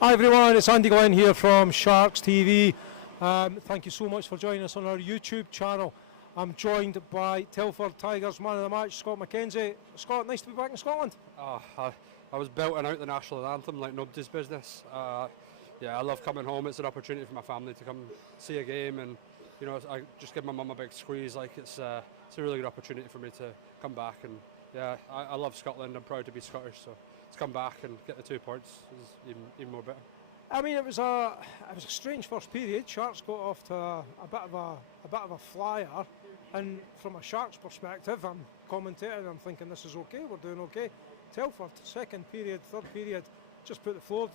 Hi everyone, it's Andy Glenn here from Sharks TV. Thank you so much for joining us on our YouTube channel. I'm joined by Telford Tigers man of the match, Scott McKenzie. Scott, nice to be back in Scotland. I was belting out the national anthem like nobody's business. I love coming home. It's an opportunity for my family to come see a game, and I just give my mum a big squeeze. Like it's a really good opportunity for me to come back, and I love Scotland. I'm proud to be Scottish, so to come back and get the 2 points is even more better. I mean, it was a strange first period. Sharks got off to a bit of a flyer, and from a Sharks perspective, I'm commentating. I'm thinking this is okay. We're doing okay. Telford, second period, third period, just put the foot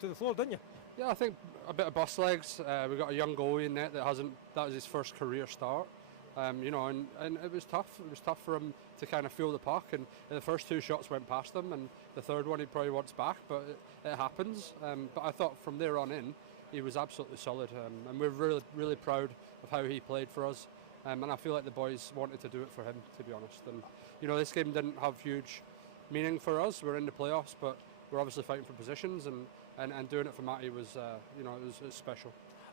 to the floor, didn't you? Yeah, I think a bit of bus legs. We got a young goalie in net that was his first career start. And it was tough. It was tough for him to kind of feel the puck, and the first 2 shots went past him, and the third one he probably wants back, but it happens. But I thought from there on in, he was absolutely solid, and we're really, really proud of how he played for us. And I feel like the boys wanted to do it for him, to be honest. And this game didn't have huge meaning for us. We're in the playoffs, but we're obviously fighting for positions, and doing it for Matty was, it was special.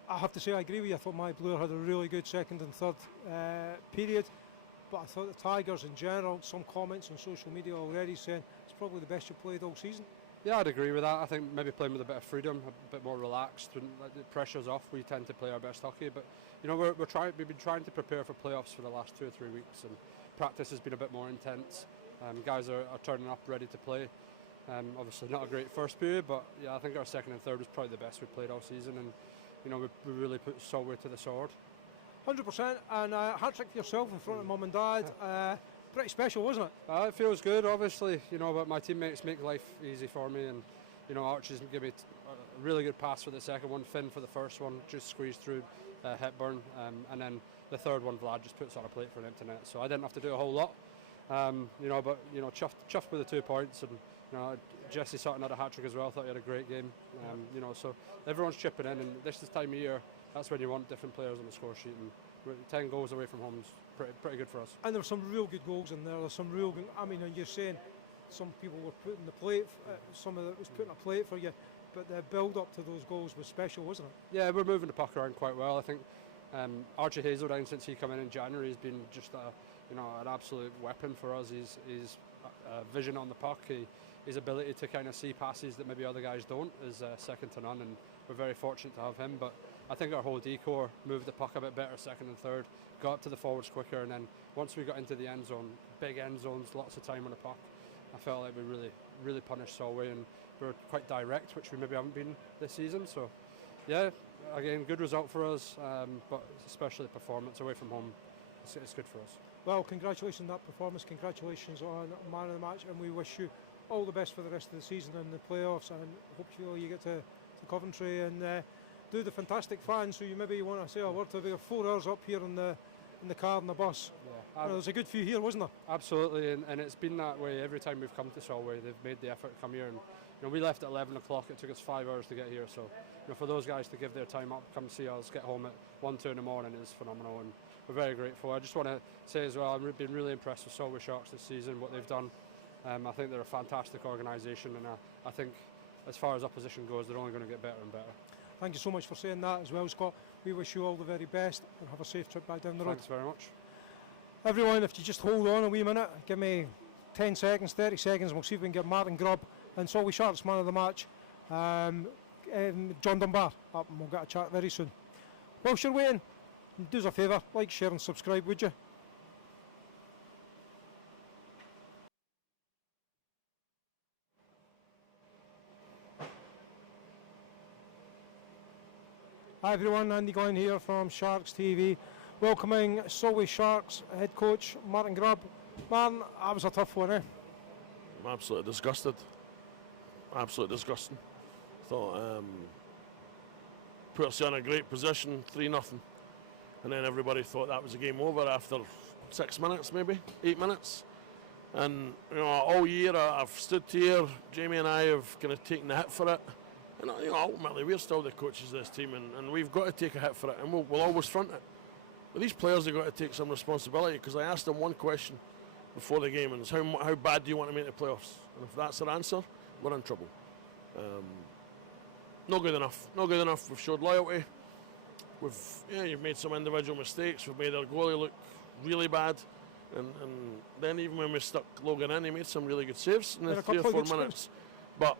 I have to say I agree with you. I thought my Blue had a really good second and third period, but I thought the Tigers in general, some comments on social media already saying it's probably the best you've played all season. Yeah, I'd agree with that. I think maybe playing with a bit of freedom, a bit more relaxed, when the pressure's off, we tend to play our best hockey. But we've been trying to prepare for playoffs for the last 2 or 3 weeks, and practice has been a bit more intense. Guys are turning up ready to play. Obviously not a great first period, but yeah, I think our second and third was probably the best we've played all season, and we really put Solway to the sword. 100%, and hat-trick for yourself in front of mum and dad. Pretty special, wasn't it? It feels good, obviously, but my teammates make life easy for me, and Archie's give me a really good pass for the second one, Finn for the first one, just squeezed through Hepburn, and then the third one Vlad just puts on a plate for an empty net, so I didn't have to do a whole lot. But chuffed with the 2 points, and Jesse Sutton had a hat-trick as well. I thought he had a great game. So everyone's chipping in, and this time of year, that's when you want different players on the score sheet, and 10 goals away from home is pretty good for us. And there were some real good goals in there. There's some real good, you're saying some people were putting the plate, some of it was putting a plate for you, but the build-up to those goals was special, wasn't it? Yeah, we're moving the puck around quite well. I think Archie Hazeldown, since he came in January, has been just an absolute weapon for us. His vision on the puck, his ability to kind of see passes that maybe other guys don't is second to none, and we're very fortunate to have him. But I think our whole D-core moved the puck a bit better second and third, got up to the forwards quicker, and then once we got into the end zone, big end zones, lots of time on the puck, I felt like we really, really punished Solway, and we were quite direct, which we maybe haven't been this season. So yeah, again, good result for us, but especially the performance away from home, it's good for us. Well, congratulations on that performance, congratulations on man of the match, and we wish you all the best for the rest of the season and the playoffs, and hopefully you get to Coventry and do the fantastic fans who you maybe want to say a word to. We have 4 hours up here in the car and the bus. Yeah, there's a good few here, wasn't there? Absolutely, and it's been that way every time we've come to Solway. They've made the effort to come here, and we left at 11 o'clock. It took us 5 hours to get here, so for those guys to give their time up, come see us, get home at 1, 2 in the morning is phenomenal, and we're very grateful. I just want to say as well, I've been really impressed with Solway Sharks this season, what they've done. I think they're a fantastic organisation, and I think as far as opposition goes, they're only going to get better and better. Thank you so much for saying that as well, Scott. We wish you all the very best and have a safe trip back down the road. Thanks very much. Everyone, if you just hold on a wee minute, give me 10 seconds, 30 seconds, and we'll see if we can get Martin Grubb and Solway Sharks man of the match, John Dunbar up, and we'll get a chat very soon. Whilst you're waiting, do us a favour, like, share and subscribe, would you? Hi everyone, Andy Glenn here from Sharks TV, welcoming Solway Sharks head coach Martin Grubb. Martin, that was a tough one, eh? I'm absolutely disgusted. Absolutely disgusting. Thought put us in a great position, 3-0, and then everybody thought that was the game over after 6 minutes, maybe 8 minutes. And all year I've stood here. Jamie and I have kind of taken the hit for it. And ultimately, we're still the coaches of this team, and we've got to take a hit for it, and we'll always front it. But these players have got to take some responsibility, because I asked them one question before the game, and it's how bad do you want to make the playoffs? And if that's their answer, we're in trouble. not good enough. Not good enough. We've showed loyalty. You've made some individual mistakes. We've made our goalie look really bad. And then even when we stuck Logan in, he made some really good saves in the 3 or 4 minutes. But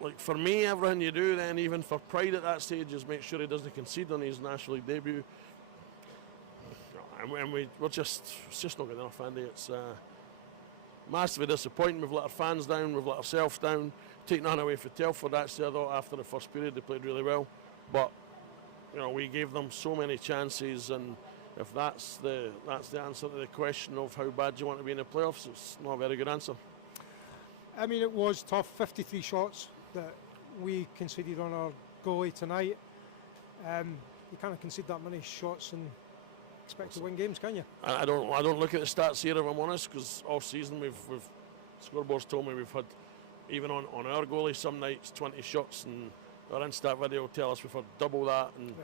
like for me, everything you do then, even for pride at that stage, is make sure he doesn't concede on his National League debut. And it's just not good enough, Andy. It's massively disappointing. We've let our fans down, we've let ourselves down. Take nothing away from Telford. Actually, I thought after the first period they played really well, but we gave them so many chances, and if that's the answer to the question of how bad you want to be in the playoffs, it's not a very good answer. I mean, it was tough. 53 shots that we conceded on our goalie tonight. You can't concede that many shots and expect to win games, can you? I don't look at the stats here, if I'm honest, because all season we've scoreboards told me we've had, even on our goalie, some nights 20 shots, and our Instat video tell us we've had double that. And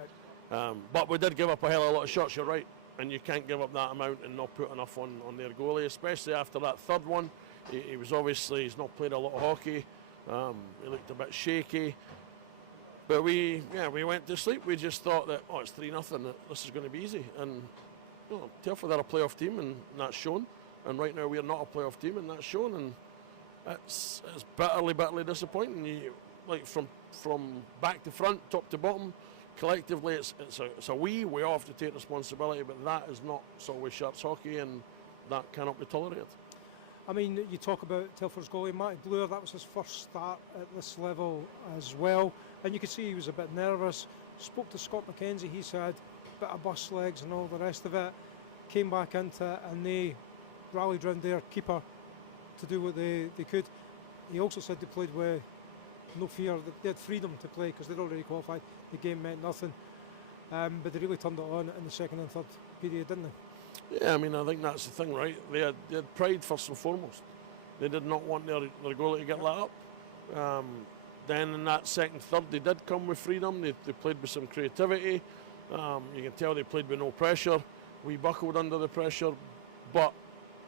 right. But we did give up a hell of a lot of shots, you're right, and you can't give up that amount and not put enough on their goalie, especially after that third one. He was obviously, he's not played a lot of hockey. He looked a bit shaky. But we went to sleep. We just thought that, it's 3-0, that this is going to be easy. And Telford are a playoff team, and that's shown. And right now we're not a playoff team, and that's shown. And it's bitterly disappointing. Like from back to front, top to bottom, collectively it's a we all have to take responsibility. But that is not Solway Sharks hockey, and that cannot be tolerated. I mean, you talk about Telford's goalie, Matty Bloor, that was his first start at this level as well. And you could see he was a bit nervous. Spoke to Scott McKenzie, he said, a bit of bus legs and all the rest of it. Came back into it, and they rallied round their keeper to do what they could. He also said they played with no fear, they had freedom to play because they'd already qualified. The game meant nothing. But they really turned it on in the second and third period, didn't they? Yeah, I mean, I think that's the thing, right? They had pride first and foremost. They did not want their goalie to get let up. Then in that second, third, they did come with freedom. They played with some creativity. You can tell they played with no pressure. We buckled under the pressure. But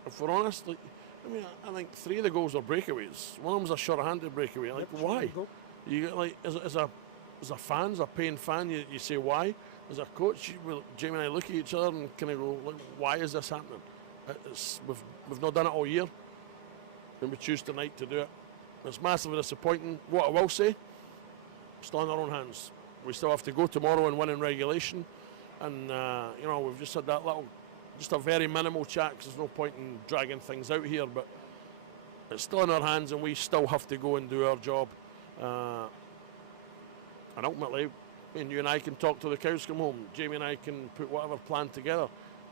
if we're honest, I think 3 of the goals are breakaways. One of them was a short-handed breakaway. Like, why? You get, like, as a fan, as a paying fan, you say why. As a coach, Jamie and I look at each other and kind of go, like, why is this happening? We've not done it all year, and we choose tonight to do it. It's massively disappointing. What I will say, still in our own hands. We still have to go tomorrow and win in regulation, and we've just had that just a very minimal chat, because there's no point in dragging things out here, but it's still in our hands, and we still have to go and do our job. And ultimately, you and I can talk till the cows come home. Jamie and I can put whatever plan together.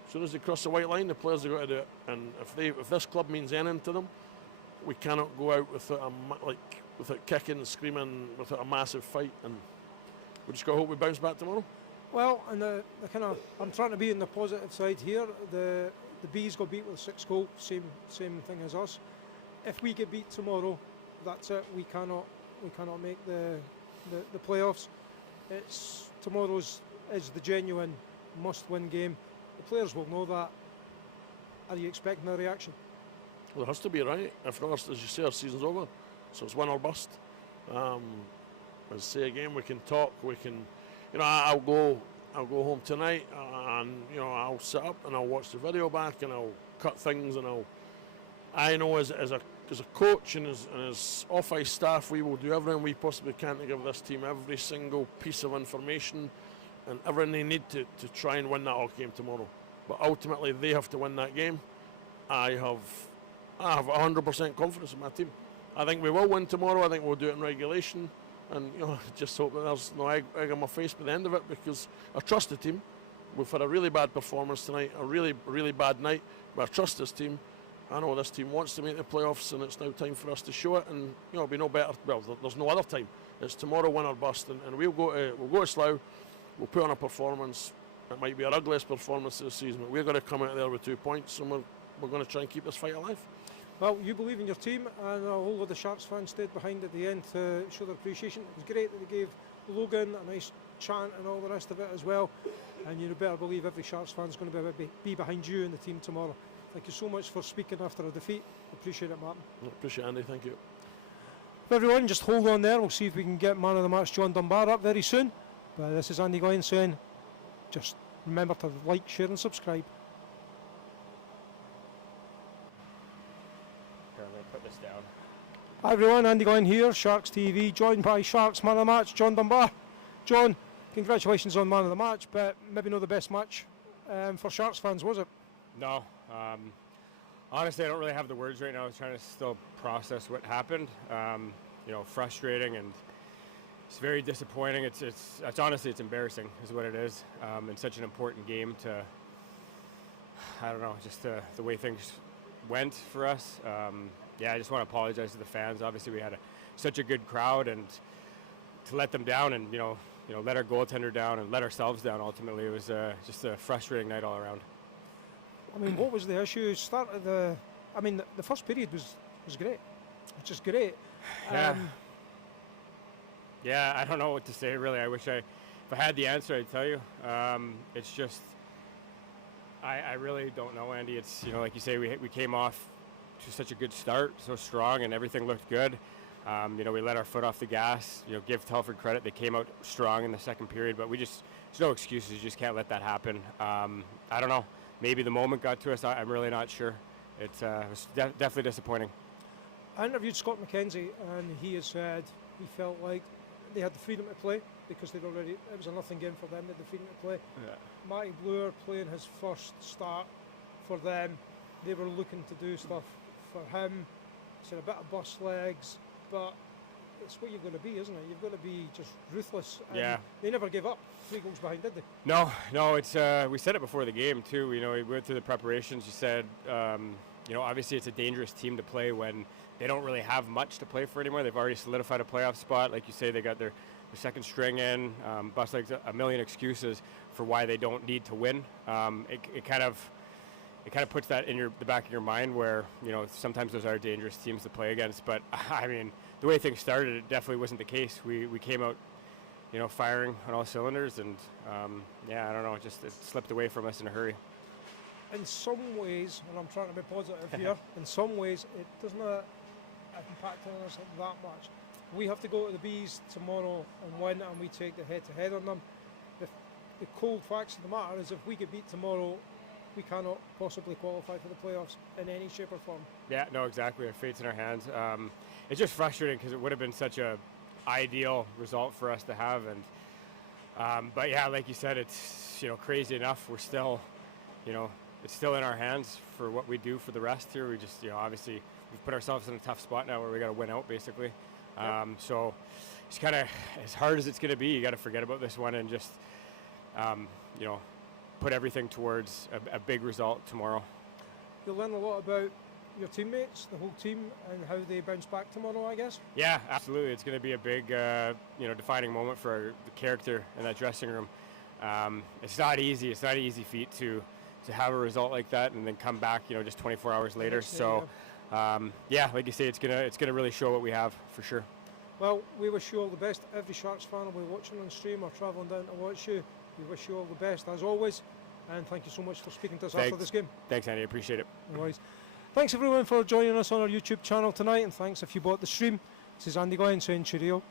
As soon as they cross the white line, the players have got to do it. And if this club means anything to them, we cannot go out without kicking and screaming, without a massive fight. And we just got to hope we bounce back tomorrow. Well, and I'm trying to be on the positive side here. The Bees got beat with a 6 goal, same thing as us. If we get beat tomorrow, that's it. We cannot make the playoffs. Tomorrow's is the genuine must-win game. The players will know that. Are you expecting a reaction? Well, there has to be, right? If not, as you say, our season's over. So it's win or bust. As I say again, we can talk. We can, I'll go home tonight, and I'll sit up and I'll watch the video back, and I'll cut things, and I know as a coach and as off-ice staff, we will do everything we possibly can to give this team every single piece of information and everything they need to try and win that hockey game tomorrow. But ultimately, they have to win that game. I have 100% confidence in my team. I think we will win tomorrow. I think we'll do it in regulation. And just hope that there's no egg on my face by the end of it, because I trust the team. We've had a really bad performance tonight, a really, really bad night, but I trust this team. I know this team wants to make the playoffs, and it's now time for us to show it. And it'll be no better. Well, there's no other time. It's tomorrow, win or bust. And we'll go to Slough. We'll put on a performance. It might be our ugliest performance of the season, but we're going to come out there with 2 points, and we're going to try and keep this fight alive. Well, you believe in your team, and a whole lot of the Sharks fans stayed behind at the end to show their appreciation. It was great that they gave Logan a nice chant and all the rest of it as well. And you better believe every Sharks fan is going to be behind you and the team tomorrow. Thank you so much for speaking after a defeat. Appreciate it, Martin. Appreciate it, Andy. Thank you. Everyone, just hold on there. We'll see if we can get man of the match John Dunbar up very soon. But this is Andy Glenn saying, just remember to like, share and subscribe. Here, I'm going to put this down. Hi everyone, Andy Glenn here, Sharks TV, joined by Sharks man of the match, John Dunbar. John, congratulations on man of the match, but maybe not the best match for Sharks fans, was it? No. Honestly, I don't really have the words right now. I was trying to still process what happened. You know, frustrating, and it's very disappointing. It's honestly, it's embarrassing is what it is. In such an important game to, I don't know, just the way things went for us. Yeah, I just want to apologize to the fans. Obviously, we had such a good crowd, and to let them down, and you know, let our goaltender down, and let ourselves down. Ultimately, it was just a frustrating night all around. I mean, what was the issue? The first period was great, just great. Yeah. Yeah, I don't know what to say really. I wish if I had the answer, I'd tell you. It's just, I really don't know, Andy. It's, you know, like you say, we came off to such a good start, so strong, and everything looked good. You know, we let our foot off the gas. You know, give Telford credit; they came out strong in the second period, but there's no excuses. You just can't let that happen. I don't know. Maybe the moment got to us. I'm really not sure. It was definitely disappointing. I interviewed Scott McKenzie, and he has said he felt like they had the freedom to play because it was a nothing game for them. They had the freedom to play. Yeah. Matty Bloor playing his first start for them. They were looking to do stuff for him. He said a bit of bus legs, but it's what you've got to be, isn't it? You've got to be just ruthless. And yeah. They never gave up. 3 goals behind, did they? No. It's we said it before the game too. You know, we went through the preparations. You said, you know, obviously it's a dangerous team to play when they don't really have much to play for anymore. They've already solidified a playoff spot. Like you say, they got their second string in. Bus legs, a million excuses for why they don't need to win. It kind of puts that in the back of your mind where, you know, sometimes those are dangerous teams to play against. But I mean, the way things started, it definitely wasn't the case. We came out, you know, firing on all cylinders, and yeah, I don't know, it slipped away from us in a hurry. In some ways, and I'm trying to be positive here, in some ways it doesn't impact on us that much. We have to go to the Bees tomorrow and win, and we take the head-to-head on them. The cold facts of the matter is if we get beat tomorrow, we cannot possibly qualify for the playoffs in any shape or form. Yeah, no, exactly. Our fate's in our hands. It's just frustrating because it would have been such a ideal result for us to have, and but yeah, like you said, it's, you know, crazy enough. We're still, you know, it's still in our hands for what we do for the rest here. We just, you know, obviously we've put ourselves in a tough spot now where we got to win out basically. So it's kind of as hard as it's going to be. You got to forget about this one and just, you know, put everything towards a big result tomorrow. You'll learn a lot about your teammates, the whole team, and how they bounce back tomorrow, I guess. Yeah, absolutely. It's going to be a big, you know, defining moment for the character in that dressing room. It's not easy. It's not an easy feat to have a result like that and then come back, you know, just 24 hours later. So, yeah, like you say, it's gonna really show what we have for sure. Well, we wish you all the best. Every Sharks fan will be watching on stream or travelling down to watch you. We wish you all the best as always, and thank you so much for speaking to us after this game. Thanks, Andy. I appreciate it. No worries. Thanks everyone for joining us on our YouTube channel tonight, and thanks if you bought the stream. This is Andy Glenn saying cheerio.